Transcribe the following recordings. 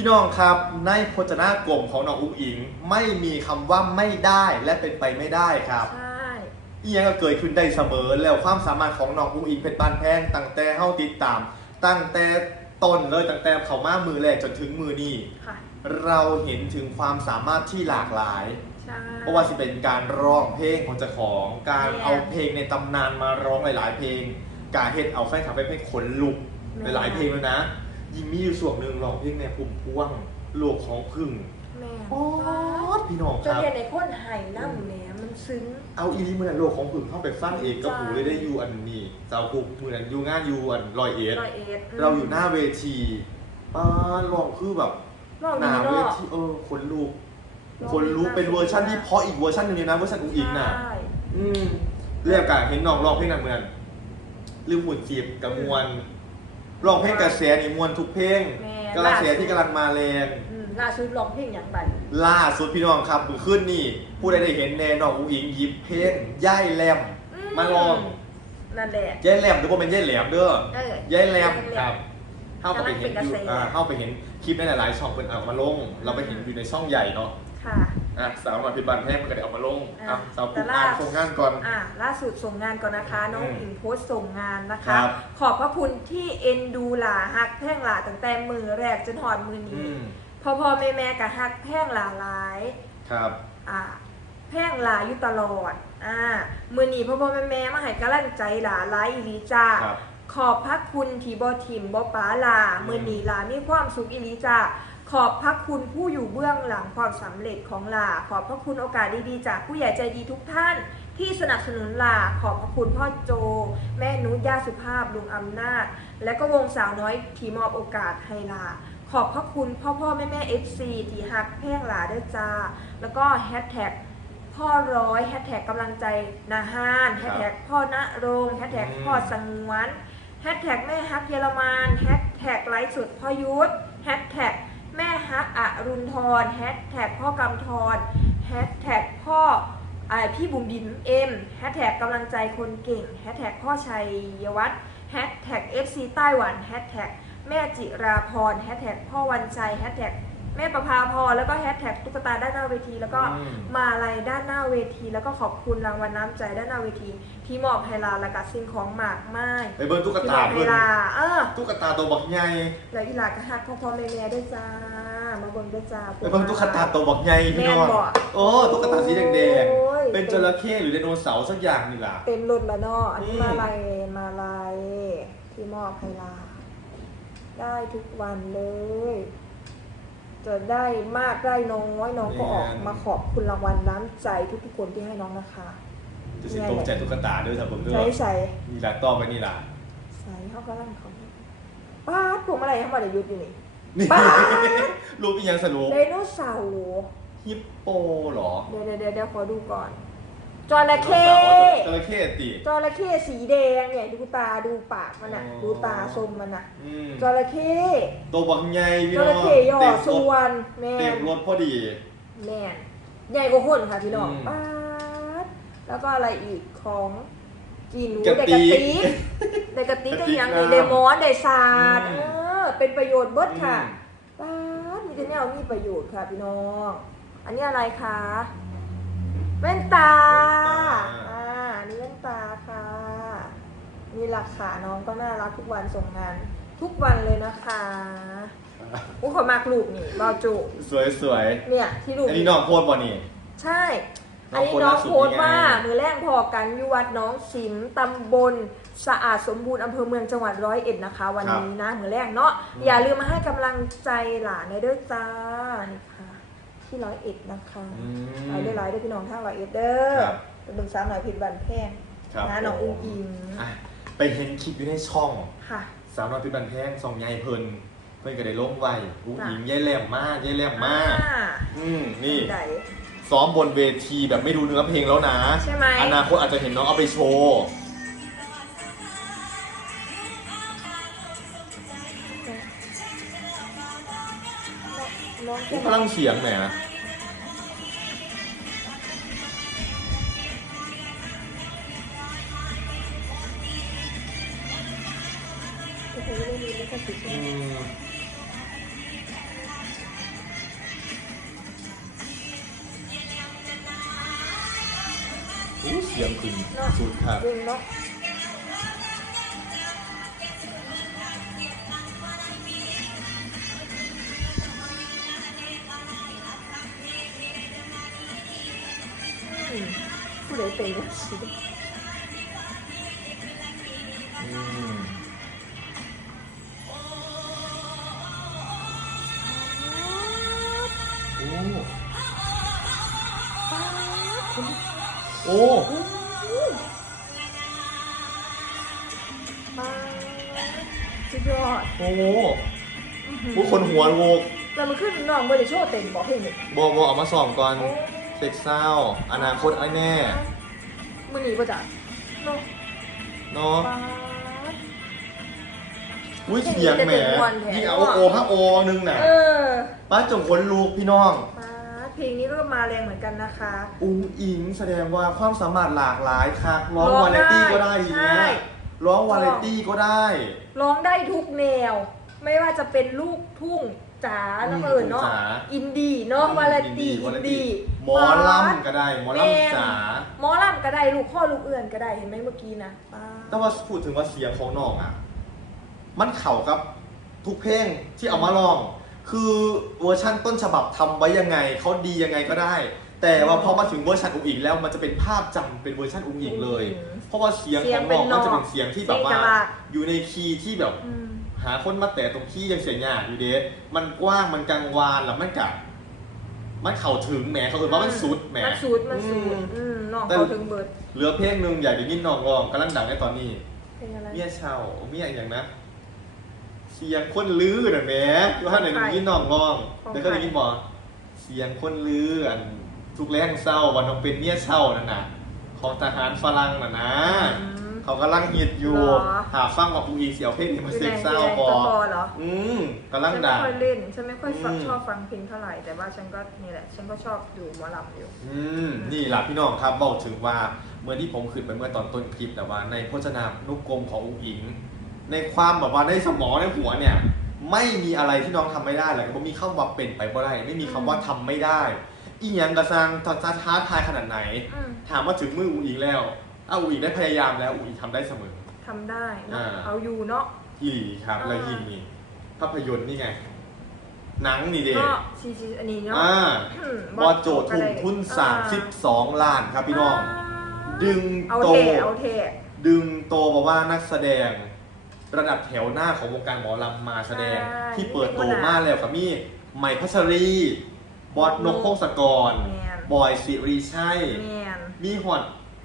พี่น้องครับในพจนากรมของน้องอุ้งอิง ไม่มีคำว่าไม่ได้และเป็นไปไม่ได้ครับ ใช่ อียังก็เกิดขึ้นได้เสมอแล้วความสามารถของน้องอุ้งอิงเป็นปานแพงตั้งแต่เฮาติดตาม ตั้งแต่ต้นเลยตั้งแต่เขามามือแรกจนถึงมือนี้ค่ะ เราเห็นถึงความสามารถที่หลากหลาย ใช่ เพราะว่าจะเป็นการร้องเพลงของเจ้าของการแม่เอาเพลงในตำนานมาร้องหลาย ๆ เพลง การเฮ็ดเอาแฟนคลับไปเป็นขนลุกแม่หลายๆเพลงเลยนะ ยิงมีอยู่ส่วนหนึ่งร้องเพลงในพุ่มพวงโลกของพึ่งแม่โอ้พี่น้องจคนรับเรียนในคนไห้น้ำแหนมมันซึ้ง เอาอีนี้มือนั้นโลกของพึ่งเข้าไปฟังเองก็หูเลยได้อยู่อันนี้เจ้าคุกมือนั้นอยู่งานอยู่อันลอยเอ็ดร้อยเอ็ดเราอยู่หน้าเวทีป้าลองคือแบบลองหดีนาเวเนาะ ทีเออขนลุกลองคนรู้ดีมากเป็นเวอร์ชันที่เพราะอีกเวอร์ชันหนึงเลยนะเวอร์ชันอุ้งอิงน่ะ ใช่อืมเรียกกันเห็นน้องร้องเพลงนั้นเหมือนลืมหุ่นจีบกับมวล ร้องเพลงกระแสนี่มวลทุกเพลงแม่กระแสที่กำลังมาแรงอืมล่าสุดร้องเพลงอย่างบันล่าสุดพี่น้องครับมือขึ้นนี่ ผู้ใดได้เห็นแน่น้องอุ้งอิงหยิบเพลงย่ายแหลม มาลอง นั่นแหละ ย่ายแหลมหรือว่าเป็นย่ายแหลมเด้อเออย่ายแหลมครับเข้าไปเห็นอยู่กำลังเป็นกระแสอ่าเข้าไปเห็นคลิปในหลายๆช่องเพิ่นเอามาลง เราไปเห็นอยู่ในช่องใหญ่เนาะ ค่ะ อะสาวหน่อยพิบันแห้งมันก็ได้เอามาลงอะอะสาวแต่ปุ๊บล่าอ่านส่งงานก่อน อ่าล่าสุดส่งงานก่อนนะคะ น้องอืมอิงโพสต์ส่งงานนะครัคะบขอบพระคุณที่เอ็นดูหลาฮักแพ่งหลาตั้งแต่มือแรกจนหอดมืออืนี้มพอพอแม่แม่ๆกับฮักแพ่งหลาหลาย ครับ อ่าแพ่งหลาอยู่ตลอดอ่ามือนี้พ่อพ่อแม่แม่ๆมาให้กำลังใจหลาหลายอีหลีจ้า ครับขอบพระคุณที่บอทิมบอป้าลาอืมมือนีลามีความสุขอิลิจ้า ขอบพระคุณผู้อยู่เบื้องหลังความสำเร็จของลา ขอบพระคุณโอกาสดีๆ จากผู้ใหญ่ใจดีทุกท่าน ที่สนับสนุนลา ขอบพระคุณพ่อโจ แม่นุชย่าสุภาพลุงอำนาจ และก็วงสาวน้อยที่มอบโอกาสให้ลา ขอบพระคุณพ่อพ่อแม่แม่เอฟซีที่ฮักแพ่งลาด้วยจ้า แล้วก็แฮชแท็กพ่อร้อยแฮชแท็กกำลังใจนาฮานแฮชแท็กพ่อณรงค์แฮชแท็กพ่อสงวนแฮชแท็กแม่ฮักเยอรมันแฮชแท็กไลฟ์สุดพ่อยุทธแฮชแท็ก แม่ฮักอรุณทรแฮชแท็กพ่อกำธรแฮชแท็กพ่อไออพี่บุ๋มบิมเอ็มแฮชแท็กกำลังใจคนเก่งแฮชแท็กพ่อชัยวัฒน์แฮชแท็กเอฟซีไต้หวันแฮชแท็กแม่จิราพรแฮชแท็กพ่อวันชัยแฮชแท็กแม่ประภาพรแล้วก็แฮชแท็กตุ๊กตาด้านหน้าเวที แล้วก็อืมมาลัยด้านหน้าเวที แล้วก็ขอบคุณรางวัลน้ำใจด้านหน้าเวที ที่มอบให้ลาและกับสิ่งของหมากไม้ไปเบิ้งตุ๊กที่ตาบอกเวเบิ้งลาเออตุ๊กตาตัวบักใหญ่แล้วอีหลากระหักพ่อพ่อแม่แม่ด้วยจ้ามา เบิ่งด้วยจ้าไปเบิ้งตุ๊กตาตัวบักใหญ่พี่น้องแม่นบ่โอ้ตุ๊กตาสีแดงโอ้ยๆเป็นจระเข้หรือไดโนเสาร์สักอย่างนี่ล่ะ เป็นรุ่นละเนาะอันนี้อืมมาลายมาลายที่มอบให้ลาได้ทุกวันเลย จะได้มากได้น้อยน้องก็ออกมาขอบคุณรางวัลน้ำใจทุกๆคนที่ให้น้องนะคะจะสิตกใจตุ๊กตาด้วยครับผมด้วยใส่ใส่นี่ล่ะต่อไปนี่ล่ะใส่เขาก็ร่างเขาป้าดพวงมาลัยเขามาเดี๋ยวยุดอยู่นี่ นี่ป๊า รูปอีหยังสรุปไดโนเสาร์ฮิปโปเหรอเดี๋ยวเดี๋ยวเดี๋ยวเดี๋ยวขอดูก่อน จระเข้จระเข้ติ จระเข้สีแดงเนี่ยดูตาดูปากมันอะ อ๋อ ดูตาทรงมันอะอืมจระเข้ตัวบักใหญ่พี่จน้องระเข้ย่อเต็มรส่วถนแม่เต็มรถพอดี แม่นใหญ่กว่าคนค่ะพี่น้องอืม ป๊าดแล้วก็อะไรอีกของกินกระได้ติกระกติกได้กระติกกระได้ติกยังน้ำได้มอนได้ศาสตร์อืม เออ เป็นประโยชน์เบิดค่ะอืมป๊าดมีแต่แนวมีประโยชน์ค่ะพี่น้อง อันนี้อะไรคะแว่นตา อ่าอันนี่แว่นตาค่ะนี่หลักขาน้องก็น่ารักทุกวันส่งงาน ทุกวันเลยนะคะอุ้ยขอมากลูกนี่เบาจุสวยสวยเนี่ยที่ลูกอันนี้น้องโพสต์ป่ะนี่ ใช่น้อัอนงนี้โพสต์น้องล่าสุดโพสต์ว่านี่ไงมือแรกพอกันอยุวัดน้องสิมตำบล สะอาดสมบูรณ์อำเภอเมืองจังหวัดร้อยเอ็ดนะคะ วันนี้นะมือแรกเนาะอืมอย่าลืมมาให้กำลังใจหลานในเด้อจ้านี่ค่ะที่ร้อยเอ็ดนะคะอืมไปได้หลายเด้อพี่น้องทางร้อยเอ็ดเด้อครับเป็นดึงสามหน่อยผิดบันแพงครับนะน้องอุ้งอิงอะไปเห็นคลิปอยู่ในช่องค่ะสาวน้อยพิบันแพงส่องใหญ่เพิ่นเพิ่นก็ได้ลงไว้อุ้งจ้ะอิงยายแหลมมากยายแหลมมากอ่อืมนี่ไหนซ้อมบนเวทีแบบไม่ดูเนื้อเพลงแล้วนะ ใช่ไหมอนาคตอาจจะเห็นน้องเอาไปโชว์ พลังเสียงแหมอู้เสียงขึ้สุดครัะ ผู้ใดเป็นก็สิอืมโอ้ป๊าดคนโอ้โอ้โหป๊าดสุดยอดโอ้ผู้คนหัวโงกแต่มันขึ้นน้องบริโชว์เต็มบอกเพลงนี่บอบอเอามาสอบก่อน เซ็กเศร้า อนาคตไอ้แน่มือหนีป่ะจ๊ะเนาะเนาะป๊าดอุ้ยเสียงแหมยิ่งเอาโอพระโอนึงน่ะเออป้าจงคนลูกพี่น้องป๊าดเพลงนี้ก็มาแรงเหมือนกันนะคะ อุ้งอิงแสดงว่าความสามารถหลากหลายค่ะร้องร้องวาไรตี้ได้ก็ได้ทีเนี้ยใช่ร้องวาไรตี้ก็ได้ ร้องได้ทุกแนว ไม่ว่าจะเป็นลูกทุ่งจ๋าอืมน้ำเอิญเนาะจ๋าอินดี้เนาะวาไรตี้อินดี้หมอลำก็ได้หมอลำจ๋าหมอลำก็ได้ลูกข้อลูกเอื่อนก็ได้เห็นไหมเมื่อกี้นะป๊าดแต่ว่าพูดถึงว่าเสียงของน้องอะ มันเข่ากับทุกเพลงที่เอามาลอง คือเวอร์ชั่นต้นฉบับทำไว้ยังไงเขาดียังไงก็ได้ แต่ว่าพอมาถึงเวอร์ชันอุ้งอิงแล้วมันจะเป็นภาพจำเป็นเวอร์ชันอุ้งอิงเลย เพราะว่าเสียงของน้องมันจะเป็นเสียงที่แบบว่าเสียงกะลาอยู่ในคีย์ที่แบบอืม หาคนมาแตะตรงที่ยังเสียงยากอยู่เด้มันกว้างมันกลางวานแล้วมันกะมันเข่าถึงแหมเขาเอ่ยว่ามันสุดแหม มันสูดมันสูดอืม อืมน้องแต่เขาถึงเบิดเหลือเพลงหนึ่งอยากได้ยินน้องร้องกำลังดังในตอนนี้เพลงอะไร เมียเช่าเมียอย่างนะเสียงคนลือน่ะแหมอยู่ท่านไหนได้ยินน้องร้องของใคร เดี๋ยวก็ได้ยินบอกเสียงคนลืออันทุกแรงเศร้าวันน้องเป็นเมียเช่านั่นน่ะ ของทหารฝรั่งน่ะนะอืม เขากำลังฮิตอยู่เหรอ หาฟังของกูอีเสียวเพลงนี้มาคือเซ็แรกงเศร้าแรงพอตะกอเหรออืมกำลังฉันดัไม่งค่อยเล่น ฉันไม่ค่อยฟังอืม ชอบฟังเพลงเท่าไหร่ แต่ว่าฉันก็นี่แหละ ฉันก็ชอบดูหมอลำอยู่ อืมนี่แหละพี่น้องครับบอกถึงว่าเมื่อที่ผมขึ้นไปเมื่อตอนต้นคลิปแต่ว่าในพจนานุกรมของอุ้งอิง ในความแบบว่าในสมองในหัวเนี่ย ไม่มีอะไรที่น้องทำไม่ได้เลยมันมีคำว่าเป็นไปบ่ได้ ไม่มีคำว่าทำไม่ได้ อีหยังกระซังจะท้าทายขนาดไหน อืมถามว่าถึงมืออุ้งอิงแล้วเอาอุ้งอิงได้พยายามแล้วอุ้งอิงทำได้เสมอ ทำได้เนอะอ่า เอาอยู่เนาะอีหลีครับอ่าแล้วยิ่งนี่ภาพยนตร์นี่ไง หนังนี่เด็เนาะซีซีอันนี้เนาะอ่า อืมบอโจทุ่มทุนอ่32ล้านครับพี่น้อง ดึงเอาโต เทเอาเทดึงโตบอกว่านักแสดง ระดับแถวหน้าของวงการหมอลำมาแสดงใช่ที่เปิดโตมากแล้วกับมี่ใหม่พัชรี บอสนกพงศกร แมนบอยสิริชัย แมนมีหอด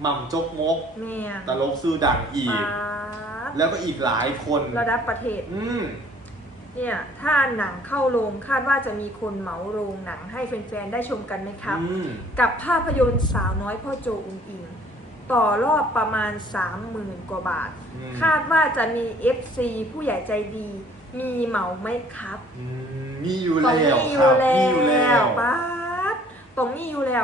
หม่ำจกมก แมนตลกซื่อดังอีป๊กาดแล้วก็อีกหลายคน ระดับประเทศ อืม เนี่ย ถ้าหนังเข้าโรงคาดว่าจะมีคนเหมาโรงหนังให้แฟนๆ ได้ชมกันไหมครับ อืม กับภาพยนตร์สาวน้อยพ่อโจอุงอิง ต่อรอบประมาณ 30,000 กว่าบาท อืม คาดว่าจะมี FC ผู้ใหญ่ใจดี มีเหมาไหมครับอืมมีอยู่ตรแล้งวนี้อครัยู่บแล้มีอยู่แล้วป้าดตรงนี้อยู่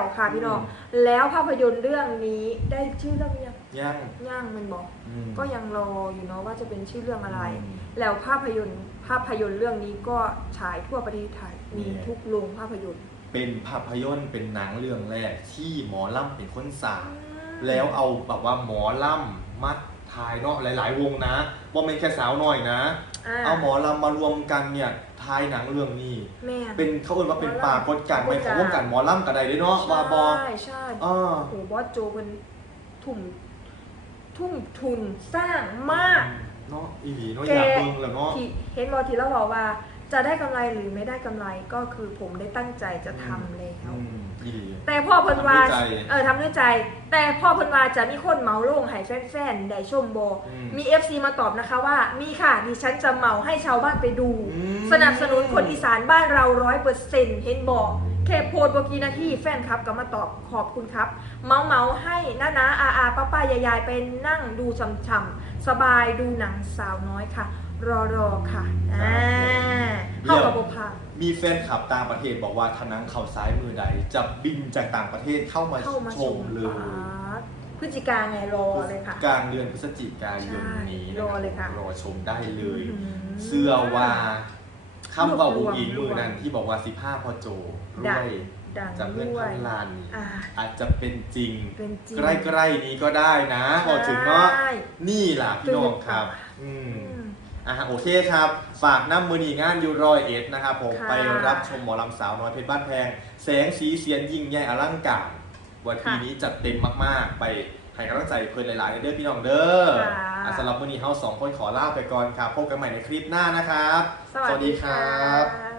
แล้วค่ะพี่น้องอืแล้วภาพยนตร์เรื่องนี้ได้ชื่อเรื่องยังยังย่างมันบอกอืมก็ยังรออยู่เนาะว่าจะเป็นชื่อเรื่องอะไรอืมแล้วภาพยนตร์ภาพยนตร์เรื่องนี้ก็ฉายทั่วประเทศไทย มีนี่ทุกโรงภาพยนตร์ เป็นภาพยนตร์เป็นหนังเรื่องแรกที่หมอลำเป็นคนสร้างแล้วเอาแบบว่าหมอลำมัดทายเนาะหลาย ๆ วงนะว่าเป็นแค่สาวน้อยนะอ่าเอาหมอลำมารวมกันเนี่ย ทายหนังเรื่องนี้ แม่เป็นเขาเอ่ยว่าเป็นปรากฏการณ์ปไปรากฏขกาอรงณ์วงการหมอลำกันใดได้เนาะว่าบอใช่ใช่อ่าโอ้โหบอสโจเป็นทุ่มทุ่มทุนสร้างมาก เนาะอีหลีเนาะแกอยากเบิ่งแล้วเนาะ ที่เห็นบอทีแล้วบอกว่า จะได้กำไรหรือไม่ได้กำไรก็คือผมได้ตั้งใจจะทำแล้ว อืม อีหลีแต่พ่อเพิ่นว่าทำด้วยใจเออทำด้วยใจ แต่พ่อเพิ่นว่าจะมีคนเหมาโล่งให้แฟนๆได้ชมบออืมมี FC มาตอบนะคะว่า มีค่ะดิฉันจะเหมาให้ชาวบ้านไปดู อืม สนับสนุนคนอีสานบ้านเราร้อยเปอร์เซ็นต์เห็นบอกแค่โพสต์เมื่อกี้นาทีแฟนครับก็มาตอบขอบคุณครับ เมาเมาๆให้น้านาอาอาป้าป้ายายๆไปนั่งดูช่ำๆสบายดูหนังสาวน้อยค่ะ รอรอๆค่ะอ่าเข้ากับบุพามีแฟนคลับต่างประเทศบอกว่าทานังเข่าซ้ายมือใด จะบินจากต่างประเทศเข้ามาเข้ามาชชมมเลยป๊าดพฤศจิกาไงรอเลยค่ะ กลางเดือนพฤศจิกายนนี้นะใช่รอเลยค่ะ รอชมได้เลย อืม เสื้อว่าคำเบารรวบรวมอุงอิงมือนั้นที่บอกว่า15พอโจรวยดังจากเพื่อนด้วยพันล้านนี่อ่า อาจจะเป็นจริง เป็นจริงใกล้ๆนี้ก็ได้นะบอกถึงเนาะใช่ นี่ล่ะพี่น้องครับ อือืมอืม อะโอเคครับ ฝากน้ำมือนีงานอยูรอยเอ็ดนะครับผมค่ะ ไปรับชมหมอลำสาวน้อยเพชรบ้านแพง แสงสีเสียงยิ่งใหญ่อลังการวันปีค่ะนี้จัดเต็มมากๆ ไปให้กำลังใจเพื่อนหลายๆเด้อพี่น้องเด้อค่ะ อะสำหรับมือนี้เฮาสองคนขอลาไปก่อนครับพบกันใหม่ในคลิปหน้านะครับ สวัสดีค่ะ